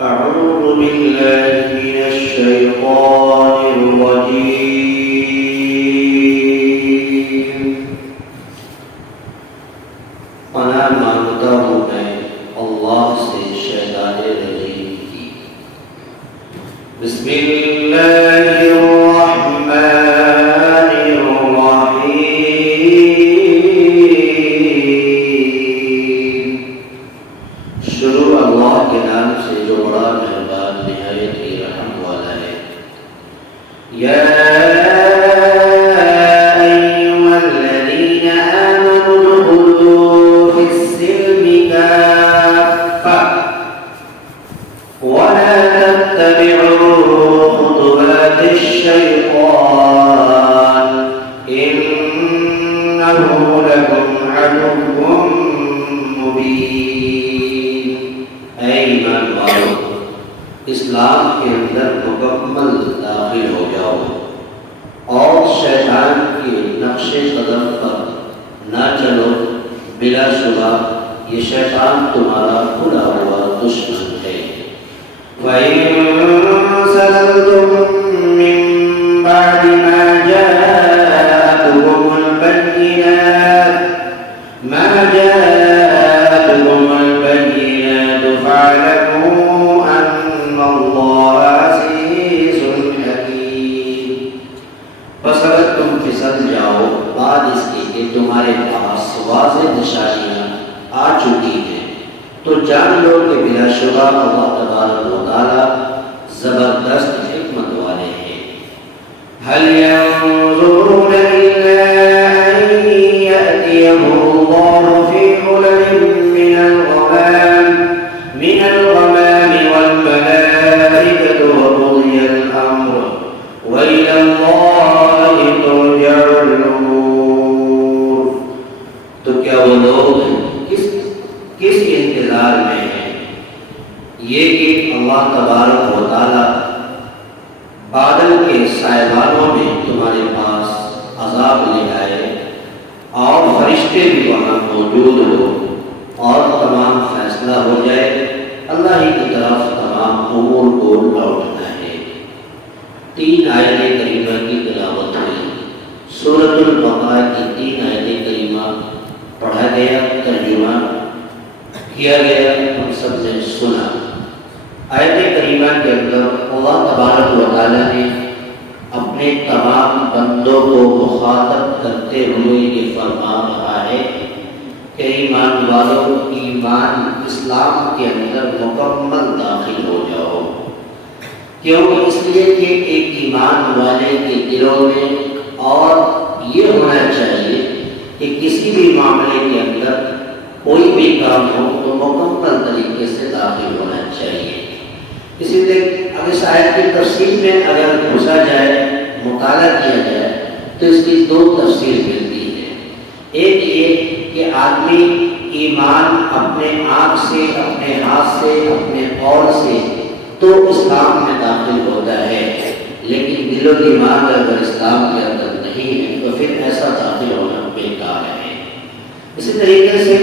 أعوذ بالله من الشيطان الرجيم أنا مانتا ہوں میں اللہ سے شیطان رجیم کی. بسم اللہ الرحمن الرحیم. شروع اللہ کے نام سے جو بڑا مہربان نہایت ہی رحم والا ہے. یا ایھا الذین آمنوا ادخلوا فی السلم کافۃ ولا تتبعوا خطوات الشیطان انہ لکم عدو مبین. اے ایمان والو، اسلام کے اندر مکمل داخل ہو جاؤ اور شیطان کے نقش قدم پر نہ چلو. بلا شبہ یہ شیطان تمہارا بھلا ہوا دشمن ہے. وَإِن زَلَلْتُم مِّن بَعْدِ مَا جَاءَتْكُمُ الْبَيِّنَاتُ فَاعْلَمُوا أَنَّ اللَّهَ عَزِيزٌ حَكِيمٌ. پس اگر تم پھسل جاؤ بعد اس کے کہ تمہارے پاس واضح نشانیاں آ چکی ہیں تو جان لو کہ بلا شبہ اللہ تبارک و تعالی زبردست حکمت والے ہیں. هل ينظرون إلا أن يأتيهم الله في ظلل من الغمام والملائكة وقضي الأمر وإلى الله ترجع الأمور. تو کیا وہ لوگ کس انتظار میں ہیں؟ یہ کہ اللہ تبارک و تعالی بادل کے سائبانوں میں تمہارے پاس عذاب لے آئے اور فرشتے بھی وہاں موجود ہو اور تمام فیصلہ ہو جائے. اللہ ہی کی طرف تمام امور کو لوٹنا ہے. 3 آیت کریمہ کی تلاوت ہوئی. سورۃ البقرہ کی 3 آیت کریمہ پڑھا گیا، ترجمہ کیا گیا، ہم سب نے سنا. آیت کریمہ کے اندر اللہ تبارک و تعالی نے اپنے تمام بندوں کو مخاطب کرتے ہوئے یہ فرما رہا ہے کہ ایمان والو، ایمان اسلام کے اندر مکمل داخل ہو جاؤ. کیوں؟ اس لیے کہ ایک ایمان والے کے دلوں میں اور یہ ہونا چاہیے کہ کسی بھی معاملے کے اندر کوئی بھی کام ہو تو مکمل طریقے سے داخل ہونا چاہیے. اسی لیے اب اس آیت کی تفسیر میں اگر گھسا جائے، مطالعہ کیا جائے تو اس کی 2 تفسیر ملتی ہے. ایک یہ کہ آدمی ایمان اپنے آنکھ سے، اپنے ہاتھ سے، اپنے قول سے تو اسلام میں داخل ہوتا ہے، لیکن دل و دماغ اگر اسلام کے اندر نہیں ہے تو پھر ایسا داخل ہونا بیکار ہے. اسی طریقے سے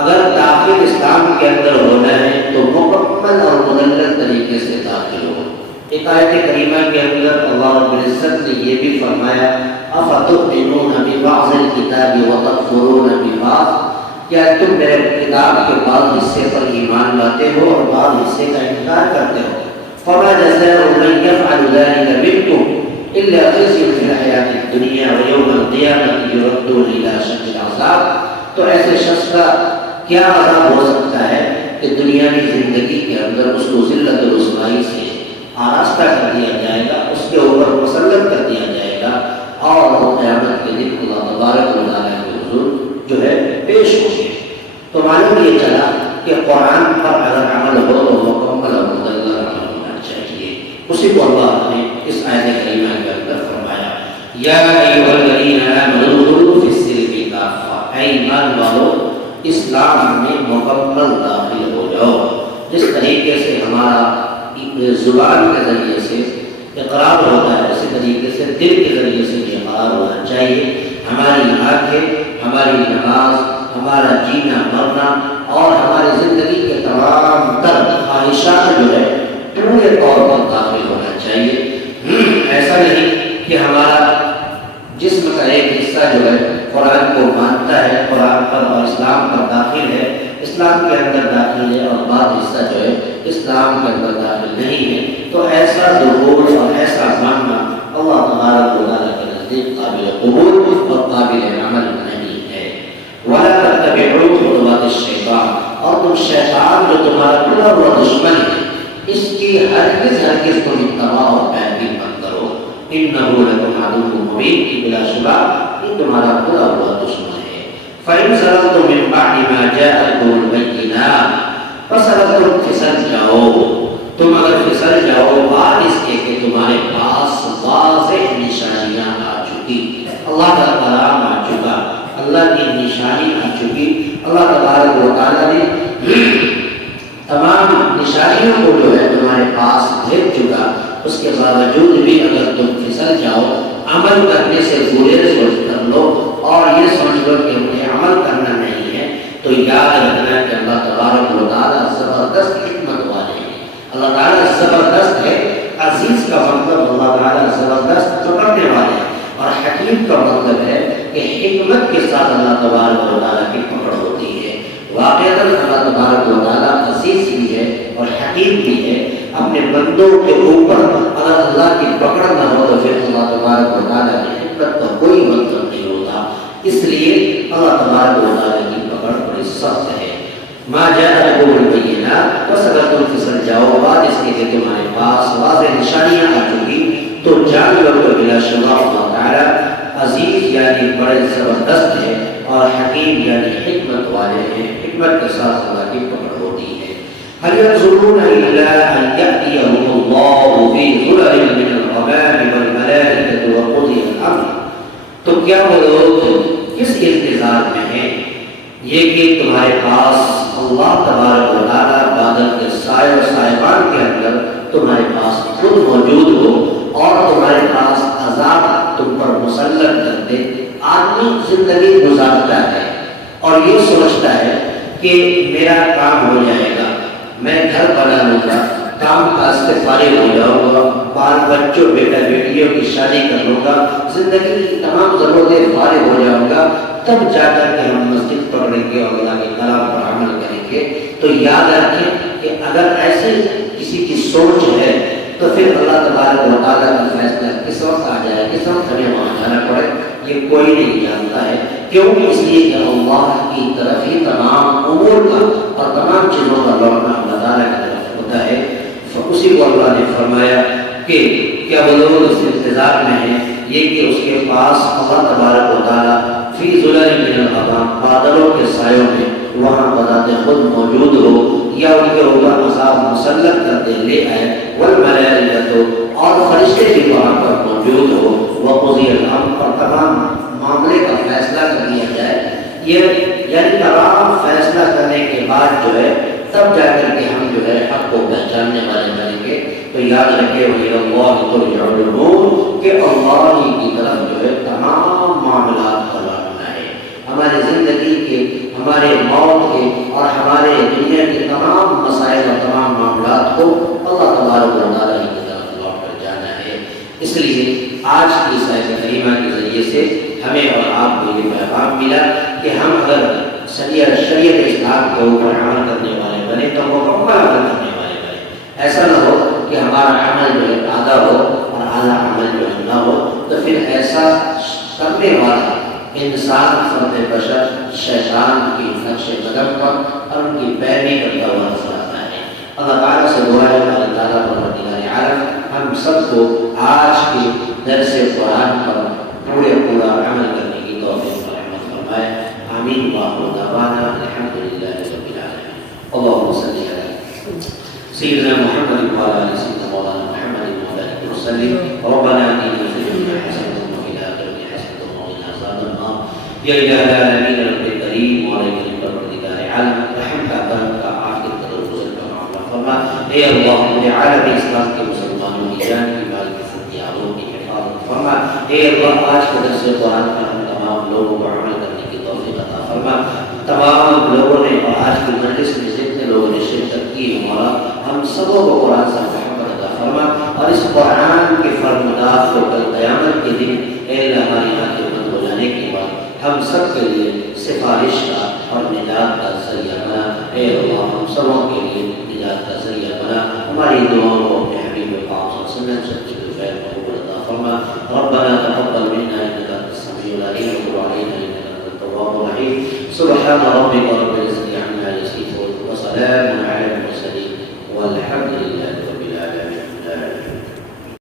اگر داخل اسلام کے اندر ہونا ہے تو مکمل اور مدلل طریقے سے داخل ہو. ایک آیت کریمہ کے اندر اللہ رب العزت نے یہ بھی فرمایا افتؤمنون ببعض الکتاب وتکفرون ببعض. کیا تم میرے کتاب کے بعض حصے پر ایمان لاتے ہو اور بعض حصے کا انکار کرتے ہو؟ فما جزاء من يفعل ذلك منكم الا خزي في الحیاة الدنیا ویوم القیامة یردون الی اشد العذاب. تو ایسے شخص کا کیا عذاب ہو سکتا ہے کہ دنیاوی زندگی کے اندر اس کو ذلت و رسوائی سے آراستہ کر دیا جائے گا، اس کے اوپر مسلط کر دیا جائے گا اور وہ قیامت کے دن اللہ تبارک و تعالیٰ کے حضور جو ہے پیش ہوں گے. تو معلوم یہ چلا کہ قرآن پر اگر عمل ہو تو مکمل اور مدلل عمل ہونا چاہیے. اسی کو اللہ نے اس آیت کریمہ کے اندر فرمایا یا ایھا الذین آمنوا ادخلوا فی السلم کافۃ. اے ایمان والو، اسلام میں مکمل داخل ہو جاؤ. جس طریقے سے ہمارا زبان کے ذریعے سے اقرار ہوتا ہے اسی طریقے سے دل کے ذریعے سے بھی اقرار ہونا چاہیے. ہماری آنکھیں، ہماری نماز، ہمارا جینا مرنا اور ہماری زندگی کے تمام تر خواہش خواہشات جو ہے پورے طور پر داخل ہونا چاہیے۔ ایسا نہیں کہ ہمارا جسم کا ایک حصہ جو ہے قرآن کو مانتا ہے، قرآن پر اور اسلام پر داخل ہے، اسلام کے اندر داخل ہے، اور بعض حصہ جو ہے اسلام کے اندر داخل نہیں ہے، تو ایسا دخول اور ایسا ماننا اللہ تبارک و تعالیٰ کے نزدیک قابل قبول اور قابل عمل نہیں ہے۔ وَلَا تَتَّبِعُوا خُطُوَاتِ الشَّيْطَانِ، اور تم شیطان جو تمہارا پورا ہوا دشمن ہے اس کی ہرگز تم اتباع اور پیروی مت کرو۔ إِنَّهُ لَكُمْ عَدُوٌّ مُّبِينٌ، کہ بلا شبہ یہ تمہارا پورا ہوا دشمن ہے۔ فَإِنْ زَلَلْتُم مِّن بَعْدِ مَا جَاءَتْكُمُ الْبَيِّنَاتُ، بس اگر تم پھسل جاؤ، تم اگر پھسل جاؤ بعد اس کے کہ تمہارے پاس واضح نشانیاں آ چکی، اللہ کا کلام آ چکا، اللہ کی نشانی آ چکی، اللہ تبارک و تعالیٰ نے تمام نشانیوں کو جو ہے تمہارے پاس بھیج چکا، اس کے باوجود بھی اگر تم پھسل جاؤ، عمل کرنے سے گریز کر لو اور یہ سمجھ لو کہ مجھے عمل کرنا نہیں ہے، تو یاد رکھنا کہ اللہ تبارک و تعالیٰ زبردست حکمت والے ہیں۔ اللہ تعالیٰ زبردست ہے، عزیز کا مطلب اللہ تعالیٰ زبردست پکڑنے والے ہیں، اور حکیم کا مطلب ہے کہ حکمت کے ساتھ اللہ تبارک و تعالیٰ کی پکڑ ہوتی ہے۔ واقعاً اللہ تبارک و تعالیٰ عزیز بھی ہے اور حکیم بھی ہے۔ اپنے بندوں کے اوپر اگر اللہ کی پکڑ نہ ہو تو پھر اللہ تبارک و تعالیٰ کی حکمت کا کوئی مطلب نہیں ہوتا، اس لیے اللہ تبارک و تعالیٰ کی پکڑ بڑی سخت ہے۔ ما جاءکم البینات، بس اگر تم پھسل جاؤ بعد اس کے کہ تمہارے پاس واضح نشانیاں آ چکی، تو جان لو کہ بلا شبہ اللہ تعالیٰ عزیز یعنی بڑے زبردست ہے، اور حکیم یعنی حکمت والے ہیں، حکمت کے ساتھ اللہ کی پکڑ ہوتی ہے۔ هل ينظرون إلا أن يأتيهم الله في ظلل من الغمام والملائكة وقضي الأمر، تو کیا وہ لوگ کس انتظار میں ہیں؟ یہ کہ تمہارے پاس اللہ تبارک و تعالیٰ بادل کے سائے و سائبان کے اندر تمہارے پاس خود موجود ہو اور تمہارے پاس عذاب تم پر مسلط کر دے۔ آدمی زندگی گزارتا ہے اور یہ سمجھتا ہے کہ میرا کام ہو جائے گا، میں گھر بنا لوں گا، کام کاج سے فارغ ہو جاؤں گا، بال بچوں بیٹا بیٹیوں کی شادی کر لوں گا، زندگی کی تمام ضرورتیں فارغ ہو جاؤں گا، تب جا کر کے ہم مسجد پکڑیں گے اور اللہ کے کلام پر عمل کریں گے۔ تو یاد رکھیں کہ اگر ایسے کسی کی سوچ ہے تو پھر اللہ تبارک و تعالیٰ کا فیصلہ کس وقت آ جائے، کس وقت ہمیں وہاں جانا پڑے، یہ کوئی نہیں جانتا ہے۔ کیوں؟ اس لیے کہ اللہ کی طرف ہی تمام امور کا اور تمام چیزوں کا لوٹنا اللہ تعالیٰ کی طرف ہوتا ہے۔ اسی کو اللہ نے فرمایا کہ کیا وہ لوگ اس انتظار میں ہیں، یہ کہ اس کے پاس اللہ تبارک و تعالیٰ فی ظلل من الغمام، بادلوں کے سایوں میں وہاں بذات خود موجود ہو، یا ان کے اوپر عذاب مسلط کرتے لے آئے، والملائکۃ، اور فرشتے بھی وہاں پر موجود ہو، وقضی الامر، اور تمام معاملے کا فیصلہ کر دیا جائے۔ یہ یعنی تمام فیصلہ کرنے کے بعد جو ہے تب جا کر کے ہم جو ہے حق کو پہچاننے والے بنیں گے۔ تو یاد رکھے ہوئے اللہ ترجع الامور، کہ اللہ ہی کی طرف جو ہے تمام معاملات کا لوٹنا ہے۔ ہماری زندگی کے، ہمارے موت کے اور ہمارے دنیا کے تمام مسائل اور تمام معاملات کو اللہ تبارک و تعالیٰ کی طرف لوٹ کر جانا ہے۔ اس لیے آج کی اس آیت کریمہ کے ذریعے سے ہمیں اور آپ کو یہ پیغام ملا کہ ہم اگر شریعت اسلام کے اوپر عمل کرنے والے بنے تو مکمل عمل کرنے والے بنے۔ ایسا نہ ہو کہ ہمارا عمل جو ہے آدھا ہو اور آدھا عمل جو ہے نہ ہو، تو پھر ایسا کرنے والا انسان فرد بشر شیطان کی نقش قدم پر اور ان کی پیروی کرتا ہوا نظر آتا ہے۔ اللہ تعالیٰ سے دعا ہے اللہ تعالیٰ پروردگار عالم ہم سب کو آج کے درس قرآن پر پورا عمل کرنے کی توفیق رحمت فرمائے۔ آمین وآخر دعوانا الحمد للہ رب العالمین۔ اللہم صلی علی سیدنا محمد وعلی آل سیدنا مولانا محمد وعلی وسلم۔ ربنا آتنا فی الدنیا حسنۃ وفی الآخرۃ حسنۃ وقنا عذاب النار۔ یا الہ العالمین رب کریم وعلیہ پروردگار عالم رحم کا کرم کا آخر قدر گزر کا معاملہ فرما۔ اے اللہ مجھے عالم اسلام کے مسلمانوں کی جان کی مال کی فتیاروں کی حفاظت فرما۔ اے اللہ آج کے درس قرآن پر ہم تمام لوگوں کو عمل کرنے کی توفیق عطا فرما۔ تمام لوگوں نے اور آج کی مجلس میں جتنے لوگوں نے شرکت کی ہمارا ہم سبوں کو قرآن سے محبت عطا فرما اور اس قرآن کے فرمودات کو کل قیامت کے دن اے اللہ ہماری آنکھیں بند ہو جانے کے بعد ہم سب کے لیے سفارش کا اور نجات کا ذریعہ بنا. اے اللہ ہم سبوں کے لیے نجات کا ذریعہ بنا. ہماری دعاؤں کو اپنے حبیب پاک صلی اللہ علیہ وسلم سے خیر قبول عطا فرما. ربنا تقبل منا انك انت السميع العليم وتب علينا انك انت التواب الرحيم. سبحان ربك رب